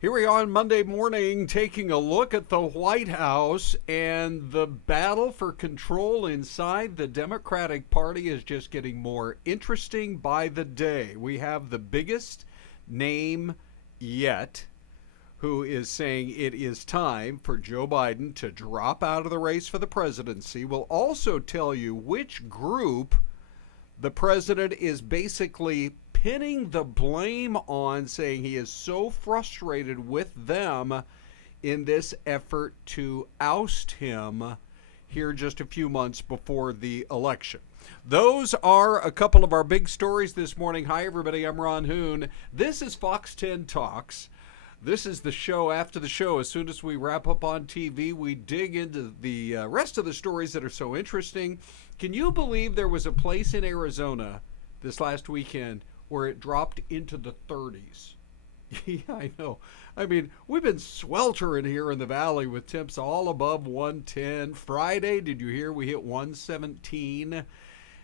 Here we are on Monday morning taking a look at the White House, and the battle for control inside the Democratic Party is just getting more interesting by the day. We have the biggest name yet who is saying it is time for Joe Biden to drop out of the race for the presidency. We'll also tell you which group the president is basically pinning the blame on, saying he is so frustrated with them in this effort to oust him here just a few months before the election. Those are a couple of our big stories this morning. Hi, everybody. I'm Ron Hoon. This is Fox 10 Talks. This is the show after the show. As soon as we wrap up on TV, we dig into the rest of the stories that are so interesting. Can you believe there was a place in Arizona this last weekend where it dropped into the 30s? Yeah, I know. I mean, we've been sweltering here in the valley with temps all above 110. Friday, did you hear we hit 117?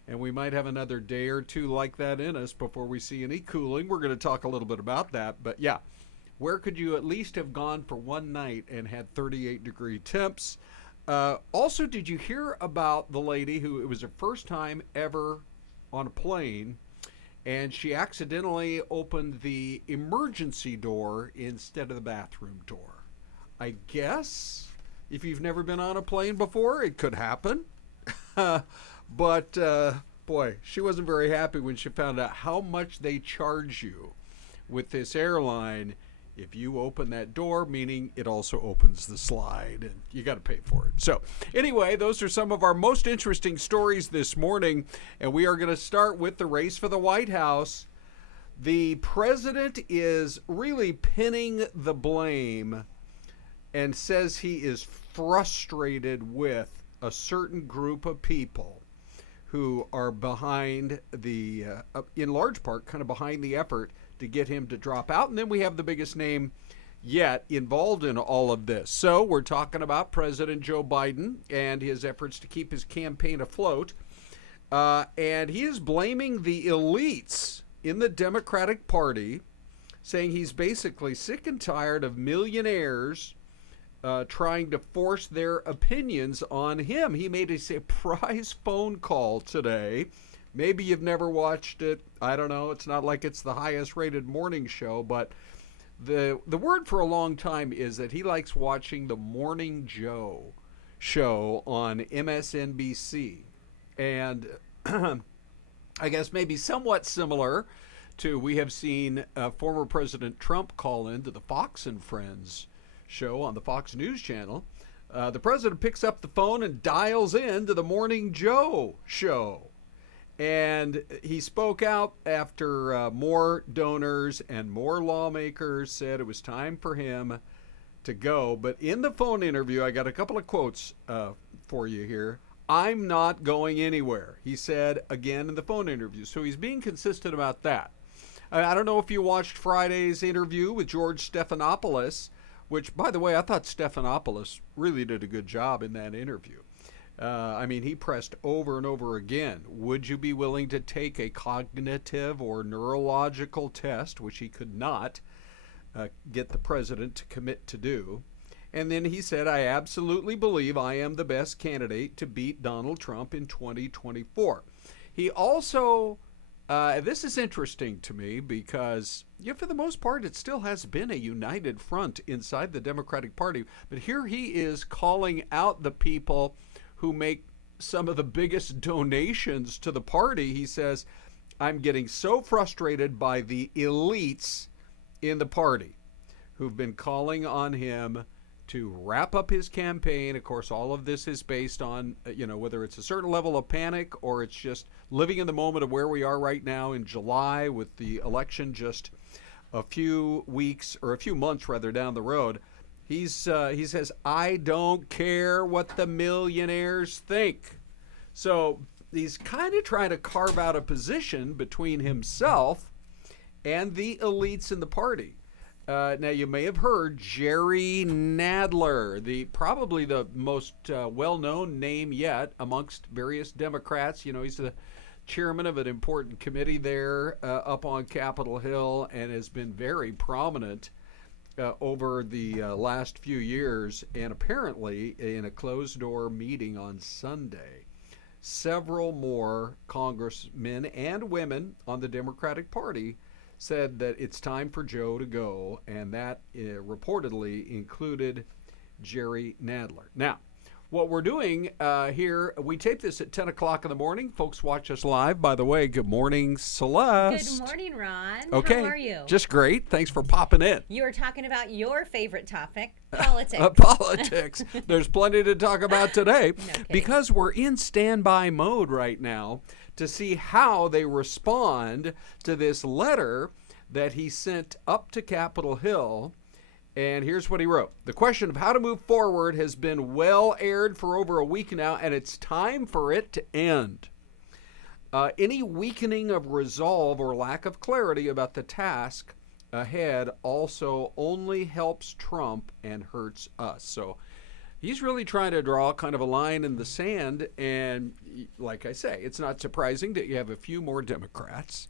And we might have another day or two like that in us before we see any cooling. We're going to talk a little bit about that. But yeah, where could you at least have gone for one night and had 38-degree temps? Also, did you hear about the lady who, it was her first time ever on a plane, and she accidentally opened the emergency door instead of the bathroom door? I guess if you've never been on a plane before, it could happen. But boy, she wasn't very happy when she found out how much they charge you with this airline if you open that door, meaning it also opens the slide, and you got to pay for it. So anyway, those are some of our most interesting stories this morning, and we are going to start with the race for the White House. The president is really pinning the blame and says he is frustrated with a certain group of people who are behind the, in large part, kind of behind the effort to get him to drop out. And then we have the biggest name yet involved in all of this. So we're talking about President Joe Biden and his efforts to keep his campaign afloat. And he is blaming the elites in the Democratic Party, saying he's basically sick and tired of millionaires trying to force their opinions on him. He made a surprise phone call today. Maybe you've never watched it. I don't know. It's not like it's the highest rated morning show, but the word for a long time is that he likes watching the Morning Joe show on MSNBC. And I guess maybe somewhat similar to, we have seen former President Trump call into the Fox and Friends show on the Fox News channel. The president picks up the phone and dials in to the Morning Joe show. And he spoke out after more donors and more lawmakers said it was time for him to go. But in the phone interview, I got a couple of quotes for you here. "I'm not going anywhere," he said again in the phone interview. So he's being consistent about that. I don't know if you watched Friday's interview with George Stephanopoulos, which, by the way, I thought Stephanopoulos really did a good job in that interview. I mean, he pressed over and over again, would you be willing to take a cognitive or neurological test, which he could not get the president to commit to do. And then he said, I absolutely believe I am the best candidate to beat Donald Trump in 2024. He also, this is interesting to me because, for the most part, it still has been a united front inside the Democratic Party. But here he is calling out the people who make some of the biggest donations to the party. He says, I'm getting so frustrated by the elites in the party who've been calling on him to wrap up his campaign. Of course, all of this is based on, whether it's a certain level of panic or it's just living in the moment of where we are right now in July with the election just a few weeks, or a few months rather, down the road. He says, I don't care what the millionaires think. So he's kind of trying to carve out a position between himself and the elites in the party. Now, you may have heard Jerry Nadler, probably the most well-known name yet amongst various Democrats. He's the chairman of an important committee there up on Capitol Hill and has been very prominent over the last few years, and apparently in a closed-door meeting on Sunday, several more congressmen and women on the Democratic Party said that it's time for Joe to go, and that reportedly included Jerry Nadler. Now, what we're doing here, we tape this at 10 o'clock in the morning. Folks watch us live. By the way, good morning, Celeste. Good morning, Ron. Okay. How are you? Just great. Thanks for popping in. You were talking about your favorite topic, politics. Politics. There's plenty to talk about today kidding. because we're in standby mode right now to see how they respond to this letter that he sent up to Capitol Hill. And here's what he wrote. The question of how to move forward has been well aired for over a week now, and it's time for it to end. Any weakening of resolve or lack of clarity about the task ahead also only helps Trump and hurts us. So he's really trying to draw kind of a line in the sand. And like I say, it's not surprising that you have a few more Democrats,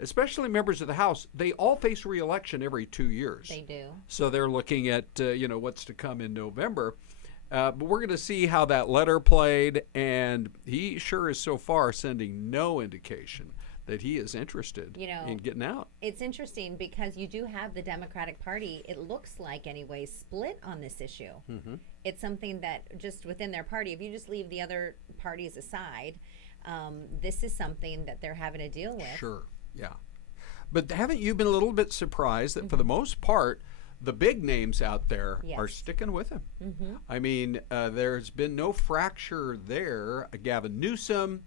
especially members of the House. They all face re-election every 2 years. They do. So they're looking at, what's to come in November. But we're going to see how that letter played. And he sure is so far sending no indication that he is interested in getting out. It's interesting because you do have the Democratic Party, it looks like anyway, split on this issue. Mm-hmm. It's something that just within their party, if you just leave the other parties aside, this is something that they're having to deal with. Sure. Yeah. But haven't you been a little bit surprised that for the most part, the big names out there are sticking with him? Mm-hmm. I mean, there's been no fracture there. Gavin Newsom,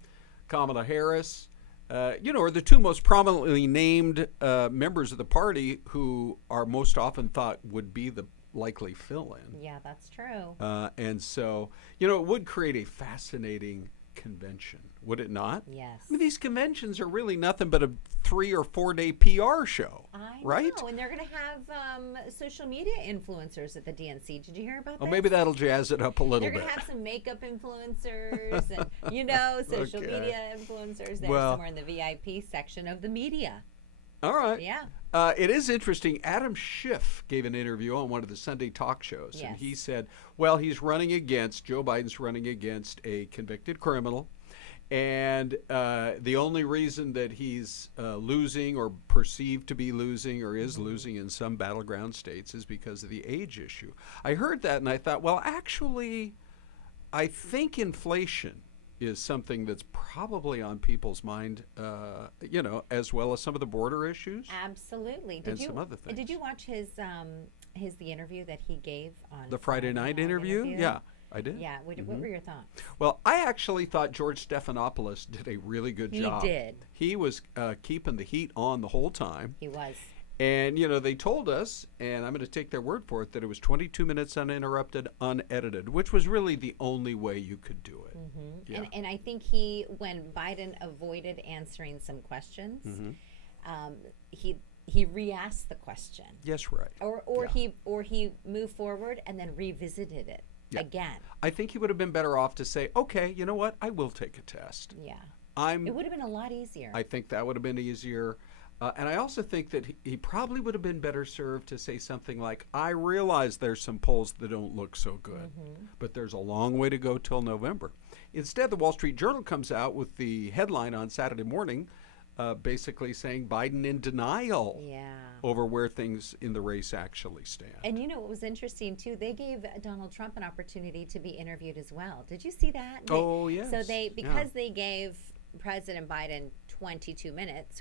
Kamala Harris, are the two most prominently named members of the party who are most often thought would be the likely fill-in. Yeah, that's true. And so, it would create a fascinating convention, would it not? Yes. I mean, these conventions are really nothing but a 3 or 4 day PR show, right? I know, and they're going to have social media influencers at the DNC. Did you hear about that? Oh, maybe that'll jazz it up a little bit. They're going to have some makeup influencers and, social media influencers there somewhere in the VIP section of the media. All right. Yeah. It is interesting. Adam Schiff gave an interview on one of the Sunday talk shows, and he said, Joe Biden's running against a convicted criminal, and the only reason that he's losing or perceived to be losing or is losing in some battleground states is because of the age issue. I heard that, and I thought, well, actually, I think inflation is something that's probably on people's mind, as well as some of the border issues. Absolutely. Some other things. Did you watch the interview that he gave on the Friday night interview? Yeah, I did. Yeah. What were your thoughts? Well, I actually thought George Stephanopoulos did a really good job. He did. He was keeping the heat on the whole time. He was. And, they told us, and I'm going to take their word for it, that it was 22 minutes uninterrupted, unedited, which was really the only way you could do it. Mm-hmm. Yeah. And I think when Biden avoided answering some questions, he re-asked the question. Yes, right. Or he moved forward and then revisited it again. I think he would have been better off to say, okay, you know what, I will take a test. Yeah. It would have been a lot easier. I think that would have been easier. And I also think that he probably would have been better served to say something like, I realize there's some polls that don't look so good, but there's a long way to go till November. Instead, the Wall Street Journal comes out with the headline on Saturday morning basically saying Biden in denial over where things in the race actually stand. And what was interesting, too? They gave Donald Trump an opportunity to be interviewed as well. Did you see that? Yes. So they gave President Biden 22 minutes,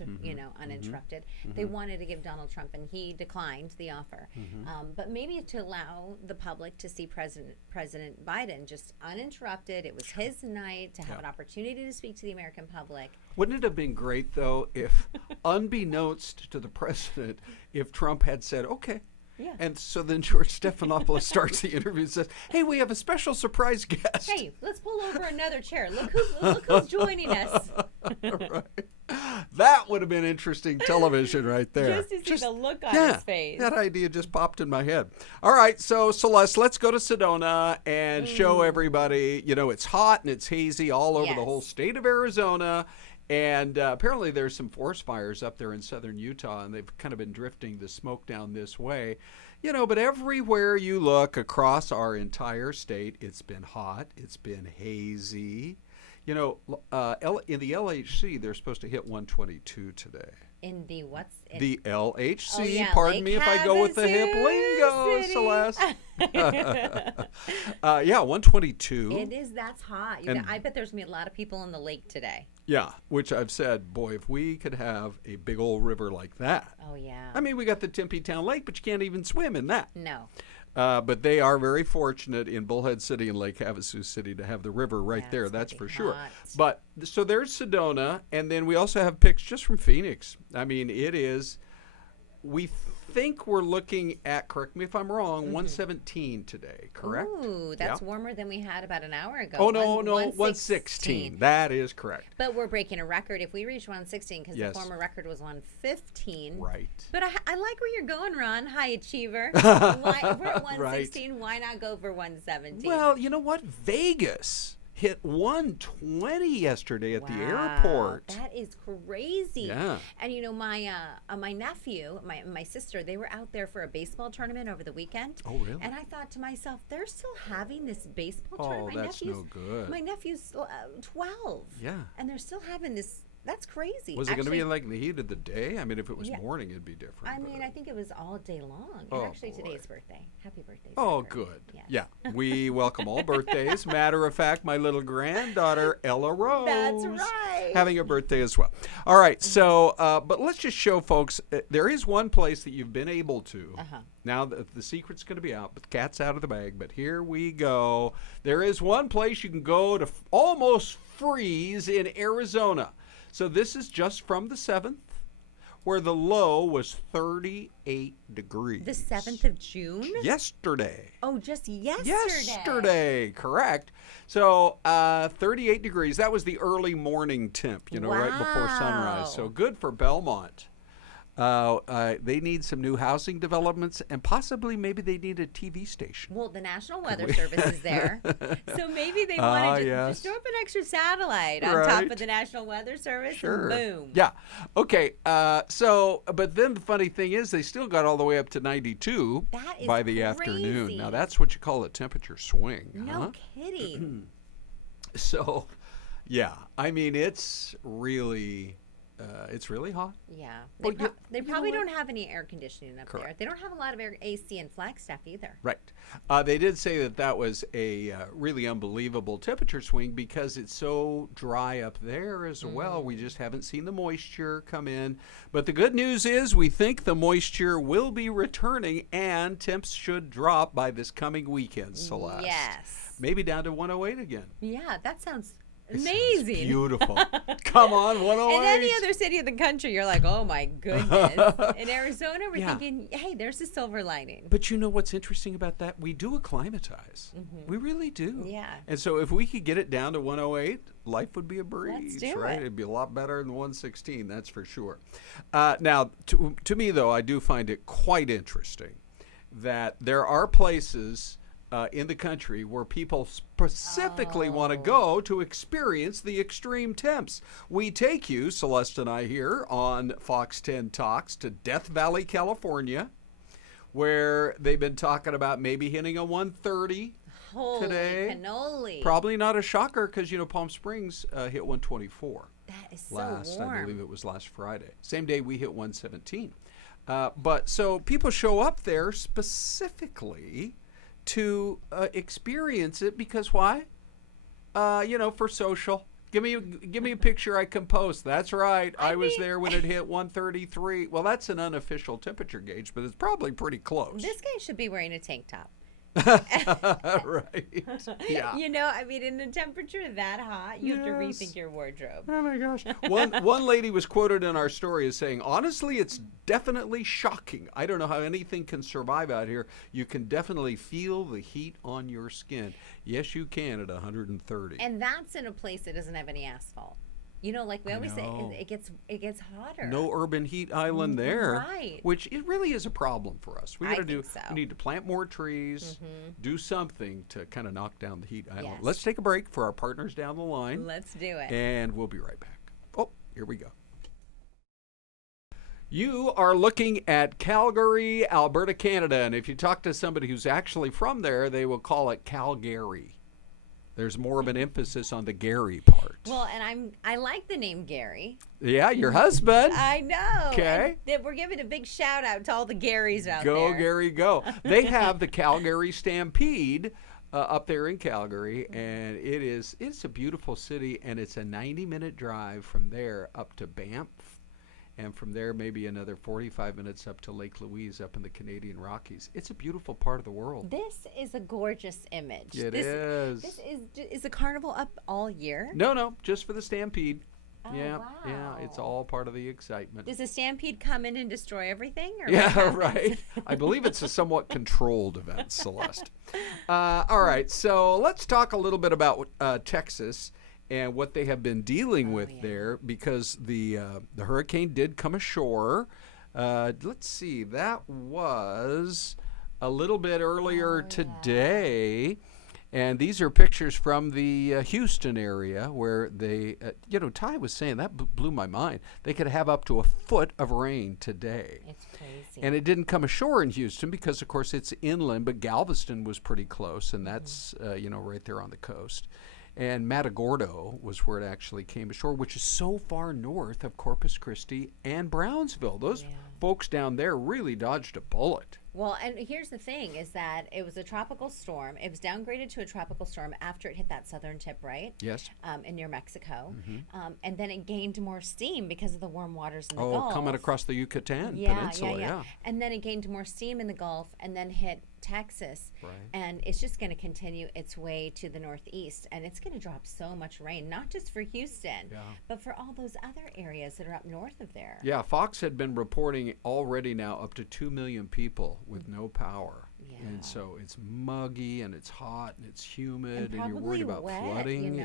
uninterrupted. They wanted to give Donald Trump, and he declined the offer. But maybe to allow the public to see President Biden just uninterrupted. It was his night to have an opportunity to speak to the American public. Wouldn't it have been great, though, if, unbeknownst to the president, if Trump had said, okay. Yeah. And so then George Stephanopoulos starts the interview and says, hey, we have a special surprise guest. Hey, let's pull over another chair. Look who's joining us. Right. That would have been interesting television right there. Just to see the look on his face. That idea just popped in my head. All right, so Celeste, let's go to Sedona and show everybody, it's hot and it's hazy all over the whole state of Arizona. And apparently there's some forest fires up there in southern Utah, and they've kind of been drifting the smoke down this way. But everywhere you look across our entire state, it's been hot. It's been hazy. In the LHC, they're supposed to hit 122 today. In the what's in The LHC. Oh, yeah, Pardon Lake me if I go with the hip lingo, City. Celeste. 122. It is. That's hot. I bet there's gonna be a lot of people on the lake today. Yeah, which I've said, boy, if we could have a big old river like that. Oh yeah. I mean, we got the Tempe Town Lake, but you can't even swim in that. No. But they are very fortunate in Bullhead City and Lake Havasu City to have the river right there. That's for sure. But so there's Sedona, and then we also have pics just from Phoenix. I mean, it is. We think we're looking at, correct me if I'm wrong, 117 today, correct? Ooh, that's warmer than we had about an hour ago. Oh, no, 116. That is correct. But we're breaking a record if we reach 116 because Yes. the former record was 115. Right. But I like where you're going, Ron. High achiever. We're at 116. Right. Why not go for 117? Well, you know what? Vegas hit 120 yesterday at the Wow, airport. That is crazy. Yeah. And my nephew, my sister, they were out there for a baseball tournament over the weekend. Oh, really? And I thought to myself, they're still having this baseball Oh, tournament. that's no good. My nephew's 12. Yeah. And they're still having this. That's crazy. Was it going to be like in the heat of the day? I mean, if it was Yeah. morning, it'd be different. I but- mean, I think it was all day long. Oh, And actually, boy. today's birthday. Happy birthday. Oh, Zachary. good. Yes. Yeah. We welcome all birthdays. Matter of fact, my little granddaughter, Ella Rose. That's right. Having a birthday as well. All right. So, but let's just show folks, there is one place that you've been able to. Now, the secret's going to be out, but the cat's out of the bag. But here we go. There is one place you can go to almost freeze in Arizona. So this is just from the 7th, where the low was 38 degrees. The 7th of June? Yesterday. Oh, just yesterday. Yesterday, correct. So 38 degrees. That was the early morning temp, right before sunrise. So good for Belmont. They need some new housing developments, and possibly maybe they need a TV station. Well, the National Weather Service is there. So maybe they want to just throw up an extra satellite on top of the National Weather Service Sure. and boom. Yeah. Okay. But then the funny thing is they still got all the way up to 92 That is by the crazy. afternoon. Now, that's what you call a temperature swing. No kidding. So, yeah. I mean, it's really hot. Yeah. Well, They you know probably what? don't have any air conditioning up there. Correct. They don't have a lot of AC and Flagstaff either. Right. They did say that was a really unbelievable temperature swing because it's so dry up there as well. We just haven't seen the moisture come in. But the good news is we think the moisture will be returning and temps should drop by this coming weekend, Celeste. Yes. Maybe down to 108 again. Yeah, that sounds It sounds amazing. beautiful. Come on, 108. In any other city of the country, you're like, oh my goodness. In Arizona, we're Yeah. thinking, hey, there's a silver lining. But you know what's interesting about that? We do acclimatize. We really do. Yeah. And so if we could get it down to 108, life would be a breeze, do right? it. It'd be a lot better than 116, that's for sure. Now, to me, though, I do find it quite interesting that there are places in the country where people specifically want to go to experience the extreme temps. We take you, Celeste and I here on Fox 10 Talks, to Death Valley, California, where they've been talking about maybe hitting a 130 Holy today. cannoli. Probably not a shocker because, Palm Springs hit 124 That is so last, warm. I believe it was last Friday. Same day we hit 117. But so people show up there specifically to experience it because why? For social. Give me a picture I can post. That's right. I was there when it hit 133. Well, that's an unofficial temperature gauge, but it's probably pretty close. This guy should be wearing a tank top. Right. Yeah. In a temperature that hot, you have to Yes. rethink your wardrobe. Oh my gosh. One lady was quoted in our story as saying, honestly, it's definitely shocking. I don't know how anything can survive out here. You can definitely feel the heat on your skin. Yes, you can at 130. And that's in a place that doesn't have any asphalt. Like we always say, it gets hotter. No urban heat island there. Right. Which it really is a problem for us. We I got to think so. We need to plant more trees, do something to kind of knock down the heat island. Yes. Let's take a break for our partners down the line. Let's do it. And we'll be right back. Oh, here we go. You are looking at Calgary, Alberta, Canada, and if you talk to somebody who's actually from there, they will call it Calgary. There's more of an emphasis on the Gary part. Well, and I like the name Gary. Yeah, your husband. I know. Okay. And we're giving a big shout out to all the Garys out Go, there. Gary, go. They have the Calgary Stampede up there in Calgary, and it's a beautiful city, and it's a 90-minute drive from there up to Banff. And from there, maybe another 45 minutes up to Lake Louise up in the Canadian Rockies. It's a beautiful part of the world. This is a gorgeous image. It is. This is the carnival up all year? No, just for the Stampede. Oh, yeah, wow. yeah, it's all part of the excitement. Does the Stampede come in and destroy everything? Or Yeah, right. I believe it's a somewhat controlled event, Celeste. All right, so let's talk a little bit about Texas and what they have been dealing with there, because the hurricane did come ashore. Let's see, that was a little bit earlier today. And these are pictures from the Houston area where they, Ty was saying, that blew my mind. They could have up to a foot of rain today. It's crazy. And it didn't come ashore in Houston because, of course, it's inland, but Galveston was pretty close, and that's, right there on the coast. And Matagordo was where it actually came ashore, which is so far north of Corpus Christi and Brownsville. Those folks down there really dodged a bullet. Well, and here's the thing is that it was a tropical storm. It was downgraded to a tropical storm after it hit that southern tip, right? Yes. In near Mexico. And then it gained more steam because of the warm waters in the Gulf. Oh, coming across the Yucatan Peninsula, yeah. And then it gained more steam in the Gulf and then hit Texas. Right. And it's just going to continue its way to the northeast. And it's going to drop so much rain, not just for Houston, but for all those other areas that are up north of there. Yeah, Fox had been reporting already now up to 2 million people with no power. Yeah. And so it's muggy and it's hot and it's humid And you're worried about wet, flooding.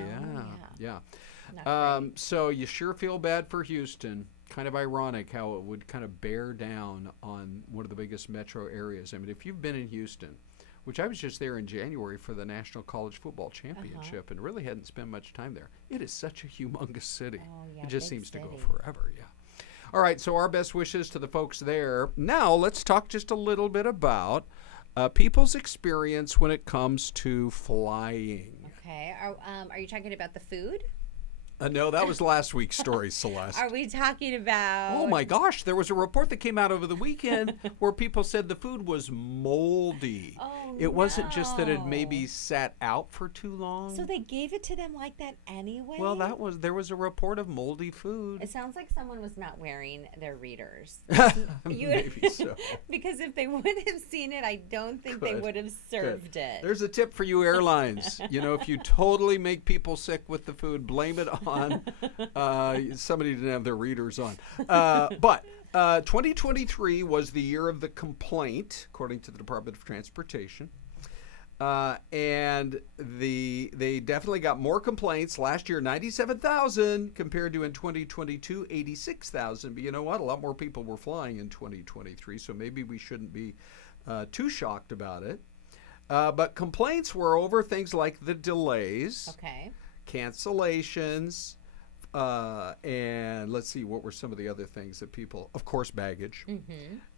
Yeah. So you sure feel bad for Houston. Kind of ironic how it would kind of bear down on one of the biggest metro areas. I mean, if you've been in Houston, which I was just there in January for the National College Football Championship and really hadn't spent much time there. It is such a humongous city. Oh, yeah, it just big seems to go city. forever, All right, so our best wishes to the folks there. Now let's talk just a little bit about people's experience when it comes to flying. Okay. Are you talking about the food? No, that was last week's story, Celeste. Are we talking about... Oh my gosh, there was a report that came out over the weekend where people said the food was moldy. Oh, it wasn't just that it maybe sat out for too long. So they gave it to them like that anyway? Well, there was a report of moldy food. It sounds like someone was not wearing their readers. Maybe so. Because if they would have seen it, I don't think they would have served it. There's a tip for you airlines. If you totally make people sick with the food, blame it on somebody didn't have their readers on. But 2023 was the year of the complaint, according to the Department of Transportation. And they definitely got more complaints. Last year, 97,000 compared to in 2022, 86,000. But you know what? A lot more people were flying in 2023, so maybe we shouldn't be too shocked about it. But complaints were over things like the delays. Okay. Cancellations, and let's see, what were some of the other things that people, of course, baggage.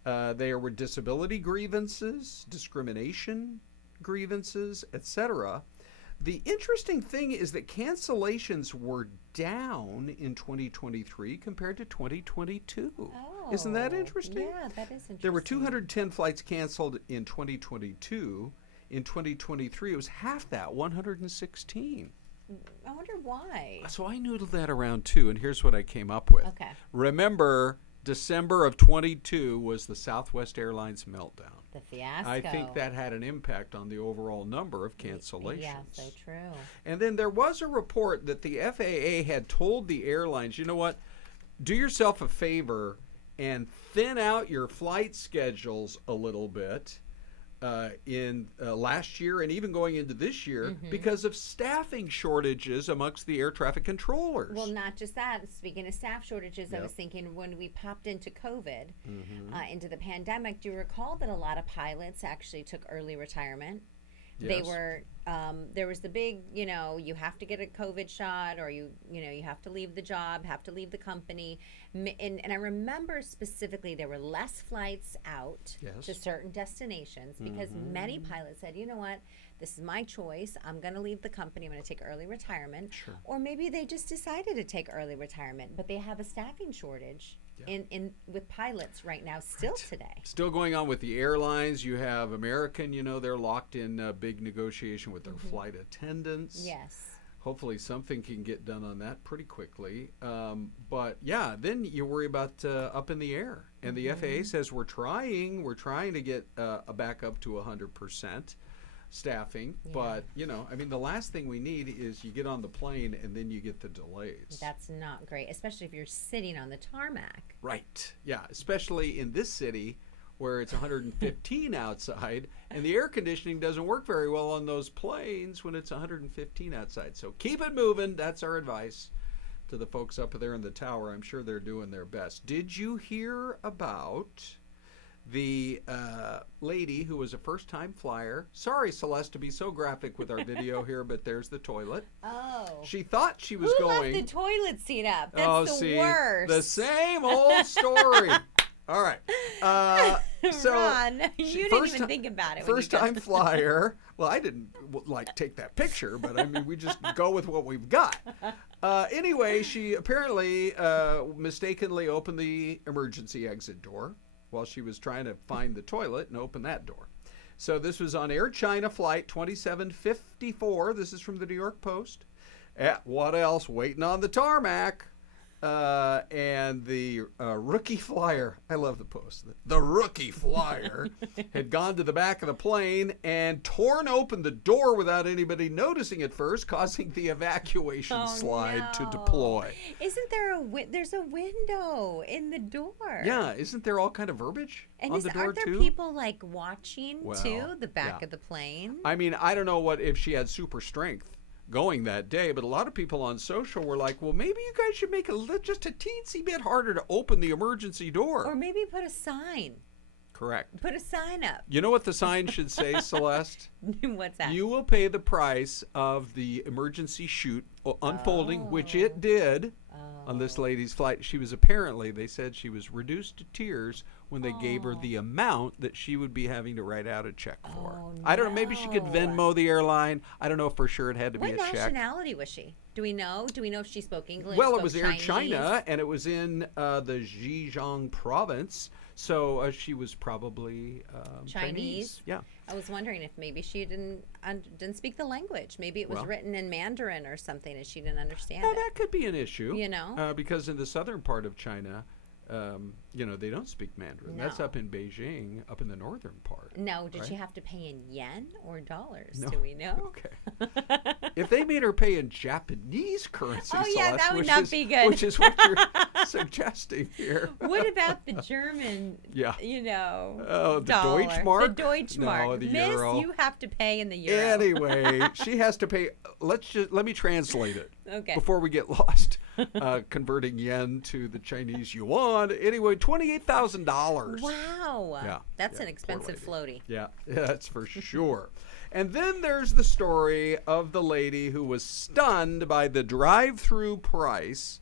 There were disability grievances, discrimination grievances, etc. The interesting thing is that cancellations were down in 2023 compared to 2022. Oh, isn't that interesting? Yeah, that is interesting. There were 210 flights canceled in 2022. In 2023, it was half that, 116. I wonder why. So I noodled that around too, and here's what I came up with. Okay. Remember, December of 22 was the Southwest Airlines meltdown. The fiasco. I think that had an impact on the overall number of cancellations. Yeah, so true. And then there was a report that the FAA had told the airlines, you know what, do yourself a favor and thin out your flight schedules a little bit. In last year and even going into this year because of staffing shortages amongst the air traffic controllers. Well, not just that. Speaking of staff shortages, I was thinking when we popped into COVID, into the pandemic, do you recall that a lot of pilots actually took early retirement? They Yes. were there was the big, you have to get a COVID shot, or you have to leave the job, have to leave the company. And I remember specifically there were less flights out Yes. to certain destinations because many pilots said, you know what, this is my choice. I'm going to leave the company. I'm going to take early retirement. Sure. Or maybe they just decided to take early retirement, but they have a staffing shortage in with pilots right now still today. Still going on with the airlines. You have American, they're locked in a big negotiation with their flight attendants. Yes. Hopefully something can get done on that pretty quickly. But yeah, then you worry about up in the air. And the FAA says we're trying to get back up to 100% staffing. Yeah. But, the last thing we need is you get on the plane and then you get the delays. That's not great, especially if you're sitting on the tarmac. Right. Yeah, especially in this city where it's 115 outside, and the air conditioning doesn't work very well on those planes when it's 115 outside. So keep it moving. That's our advice to the folks up there in the tower. I'm sure they're doing their best. Did you hear about the lady who was a first-time flyer? Sorry, Celeste, to be so graphic with our video here, but there's the toilet. Oh. She thought she was Who going. left the toilet seat up? That's the worst. The same old story. All right. So Ron, you didn't even think about it. First time flyer. Well, I didn't take that picture, but we just go with what we've got. Anyway, she apparently mistakenly opened the emergency exit door while she was trying to find the toilet and open that door. So this was on Air China flight 2754. This is from the New York Post. What else? Waiting on the tarmac. And the rookie flyer, I love the Post, the rookie flyer had gone to the back of the plane and torn open the door without anybody noticing at first, causing the evacuation slide to deploy. Isn't there there's a window in the door? Yeah, isn't there all kind of verbiage and on the door aren't there too? people watching too, the back of the plane? I don't know if she had super strength going that day, but a lot of people on social were like, well, maybe you guys should make just a teensy bit harder to open the emergency door. Or maybe put a sign. Correct. Put a sign up. You know what the sign should say, Celeste? What's that? You will pay the price of the emergency chute unfolding, which it did on this lady's flight. She was they said she was reduced to tears when they gave her the amount that she would be having to write out a check for. I don't know, maybe she could Venmo the airline. I don't know for sure it had to be a check. What nationality was she? Do we know? Do we know if she spoke English? Well, it was Air Chinese? China, and it was in the Zhejiang province. So she was probably Chinese. Yeah. I was wondering if maybe she didn't speak the language. Maybe it was written in Mandarin or something, and she didn't understand it. That could be an issue. Because in the southern part of China, they don't speak Mandarin. No. That's up in Beijing, up in the northern part. No, did she have to pay in yen or dollars? No. Do we know? Okay. If they made her pay in Japanese currency, oh yeah, Celeste, that would not be good. Which is what you're suggesting here. What about the German? Yeah. The dollar. Deutschmark. The Deutschmark. No, the Miss, euro. you have to pay in the euro. Anyway, she has to pay. Let me translate it. Okay. Before we get lost, converting yen to the Chinese yuan. Anyway, $28,000. Wow. Yeah. That's an expensive floaty. Yeah, that's for sure. And then there's the story of the lady who was stunned by the drive-through price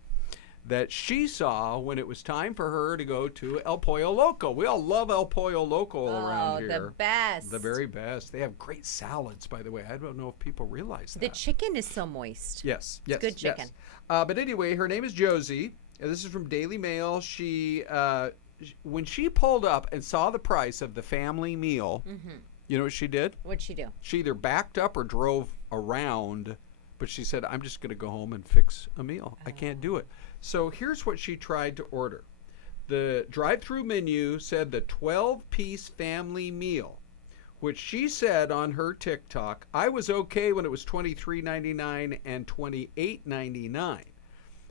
that she saw when it was time for her to go to El Pollo Loco. We all love El Pollo Loco around here. Oh, the best. The very best. They have great salads, by the way. I don't know if people realize that. The chicken is so moist. Yes. It's good chicken. Yes. But anyway, her name is Josie. This is from Daily Mail. She, when she pulled up and saw the price of the family meal, you know what she did? What'd she do? She either backed up or drove around, but she said, I'm just going to go home and fix a meal. I can't do it. So here's what she tried to order. The drive-through menu said the 12-piece family meal, which she said on her TikTok, I was okay when it was $23.99 and $28.99.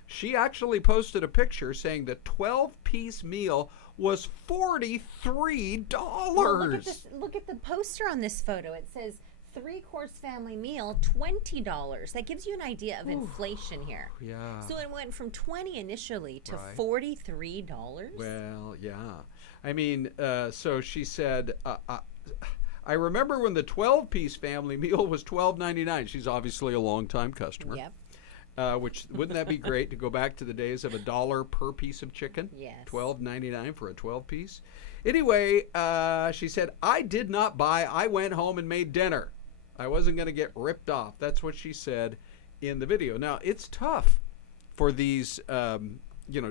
She actually posted a picture saying the 12-piece meal was $43. Well, look at the poster on this photo. It says 3-course family meal, $20. That gives you an idea of inflation here. Yeah. So it went from $20 initially to $43. Well, yeah. I mean, so she said, I remember when the 12-piece family meal was $12.99. She's obviously a long-time customer. Yep. Which wouldn't that be great to go back to the days of $1 per piece of chicken? Yes. $12.99 for a 12-piece. Anyway, she said, I did not buy. I went home and made dinner. I wasn't going to get ripped off. That's what she said in the video. Now, it's tough for these,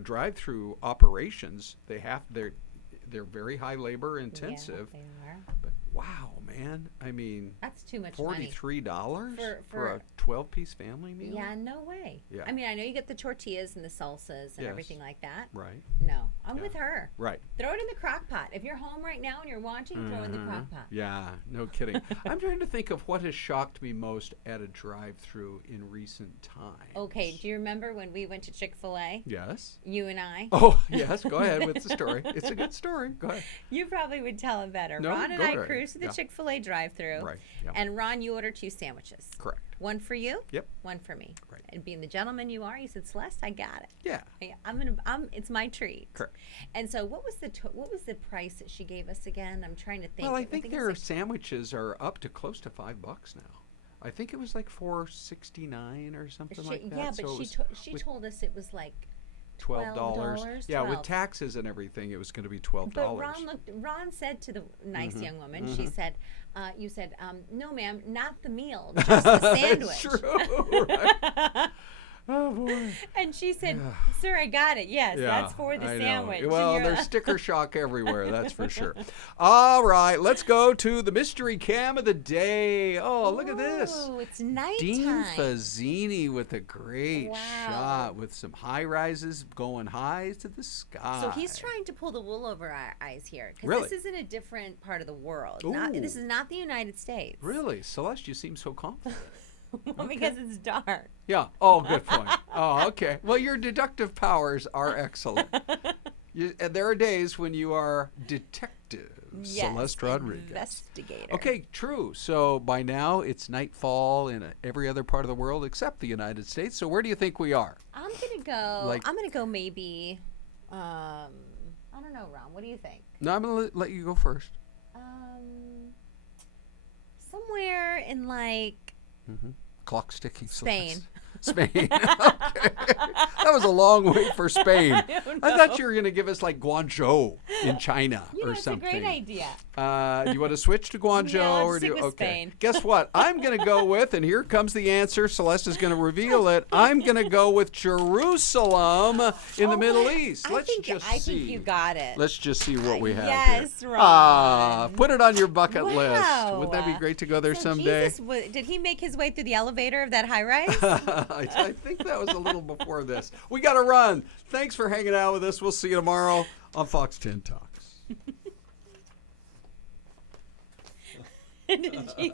drive-through operations. They're very high labor intensive. Yeah, they are. But wow, man. I mean, that's too much money. $43 for a 12-piece family meal? Yeah, no way. Yeah. I mean, I know you get the tortillas and the salsas and Yes. everything like that. Right. No, I'm with her. Right. Throw it in the crock pot. If you're home right now and you're watching, throw it in the crock pot. Yeah, no kidding. I'm trying to think of what has shocked me most at a drive-through in recent times. Okay, do you remember when we went to Chick-fil-A? Yes. You and I? Oh, yes. Go ahead with the story. It's a good story. Go ahead. You probably would tell it better. No, Ron and go I ahead. cruised to the Yeah. Chick-fil-A drive-through. Right. Yeah. And Ron, you ordered 2 sandwiches. Correct. One for you. Yep. One for me. Right. And being the gentleman you are, you said, Celeste, I got it. Yeah. It's my treat. Correct. And so, what was the price that she gave us again? I'm trying to think. Well, I think it their was sandwiches are up to close to $5 now. I think it was like $4.69 or something like that. Yeah, but So she told us it was like $12. Yeah, with $12. taxes and everything, it was going to be $12. But Ron said to the nice young woman, she said, you said, no, ma'am, not the meal, just the sandwich. It's true. Right. Oh, boy. And she said, sir, I got it. Yes, Yeah, that's for the I know. sandwich. Well, And you're there's sticker shock everywhere, that's for sure. All right, let's go to the mystery cam of the day. Oh, look at this. Oh, it's nighttime. Dean Fazzini with a great Wow. shot with some high rises going high to the sky. So he's trying to pull the wool over our eyes here. Because Really? this is in a different part of the world. Ooh. This is not the United States. Really? Celeste, you seem so confident. Well, because it's dark. Yeah. Oh, good point. Oh, okay. Well, your deductive powers are excellent. And there are days when you are detective Yes, Syleste Rodriguez. investigator. Okay, true. So by now it's nightfall in every other part of the world except the United States. So where do you think we are? I'm gonna go. Like- I'm gonna go maybe. I don't know, Ron. What do you think? No, I'm going to let you go first. Somewhere in like Clock sticking. Spain. Celeste. Spain. Okay. That was a long wait for Spain. I thought you were going to give us like Guangzhou in China or it's something. a great idea. Do you want to switch to Guangzhou Yeah, let's or do stick you? with Okay. Spain. Guess what? I'm going to go with, and here comes the answer. Celeste is going to reveal it. I'm going to go with Jerusalem in the Middle East. I think you got it. Let's just see what we have Yes, here. Ron. Put it on your bucket list. Wow. Wouldn't that be great to go there So someday? Jesus, did he make his way through the elevator of that high rise? I think that was a little before this. We got to run. Thanks for hanging out with us. We'll see you tomorrow on Fox 10 Talks. Did you